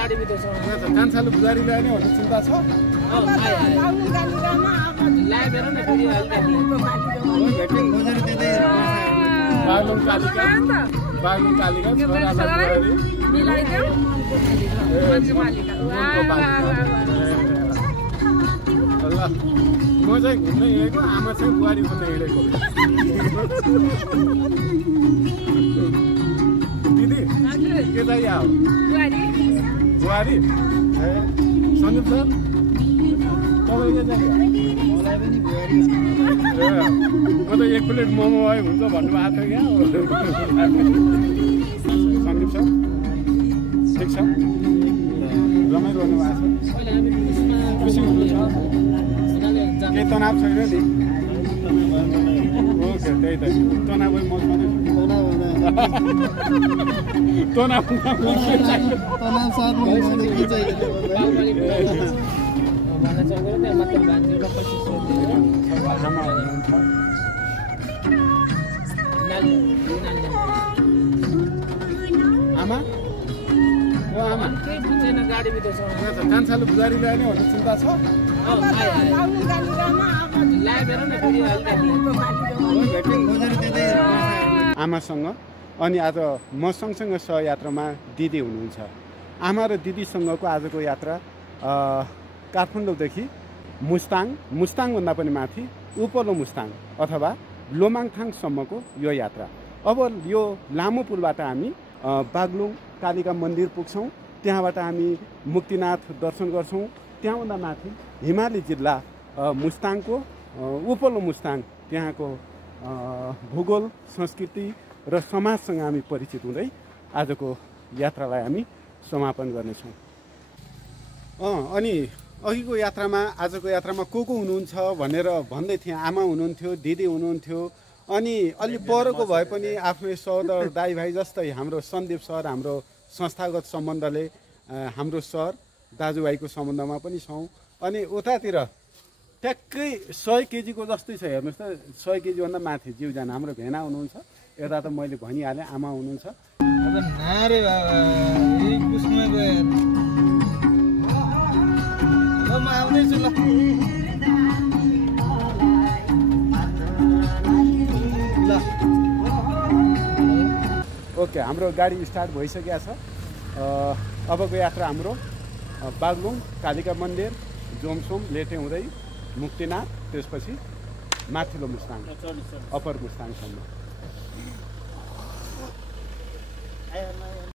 गाडीभित्र छ। कान्छालु पुजारी ल्याउने भन्ने चिन्ता छ? बागलुङ कालिका म चाहिँ घुम्न हिँडेको, आमा चाहिँ बुहारी खोज्न हिँडेको। दिदी के चाहियो? बुहारी सन्दीप सर तपाईँ के चाहियो? म त एक प्लेट मोमो आयो हुन्छ भन्नुभएको थियो क्या। सन्दीप सर ठिक छ, रमाइरहनु भएको छ, खुसी हुनुहुन्छ, केही तनाव छैन नि? ओके, त्यही त तनावै मजमा नै तनाव आमा आमा गाडीभित्र छ। कान्छालु पुजारी ल्याउने भन्ने चिन्ता छ? आमासँग अनि आज म सँगसँगै सहयात्रामा दिदी हुनुहुन्छ। आमा र दिदीसँगको आजको यात्रा काठमाडौँदेखि मुस्ताङभन्दा पनि माथि उपल्लो मुस्ताङ अथवा लोमाङथाङसम्मको यो यात्रा। अब यो लामो पुलबाट हामी बागलुङ कालिका मन्दिर पुग्छौँ, त्यहाँबाट हामी मुक्तिनाथ दर्शन गर्छौँ। त्यहाँभन्दा माथि हिमाली जिल्ला मुस्ताङको उपल्लो मुस्ताङ, त्यहाँको भूगोल, संस्कृति र समाजसँग हामी परिचित हुँदै आजको यात्रालाई हामी समापन गर्नेछौँ। अनि अघिको यात्रामा आजको यात्रामा को हुनुहुन्छ भनेर भन्दै थिएँ। आमा हुनुहुन्थ्यो, दिदी हुनुहुन्थ्यो, अनि अलि परको भए पनि आफ्नै सहोदर दाइ भाइ जस्तै हाम्रो सन्दीप सर, हाम्रो संस्थागत सम्बन्धले हाम्रो सर दाजुभाइको सम्बन्धमा पनि छौँ। अनि उतातिर ट्याक्कै 100 केजीको जस्तै छ, हेर्नुहोस् त, 100 केजीभन्दा माथि जिउजान हाम्रो भेना हुनुहुन्छ। यता त मैले भनिहालेँ, आमा हुनुहुन्छ। ओके, हाम्रो गाडी स्टार्ट भइसकेको छ। अबको यात्रा हाम्रो बागलुङ कालिका मन्दिर, जोमसोम, लेटे हुँदै मुक्तिनाथ, त्यसपछि माथिल्लो मुस्ताङ, अप्पर मुस्ताङसम्म।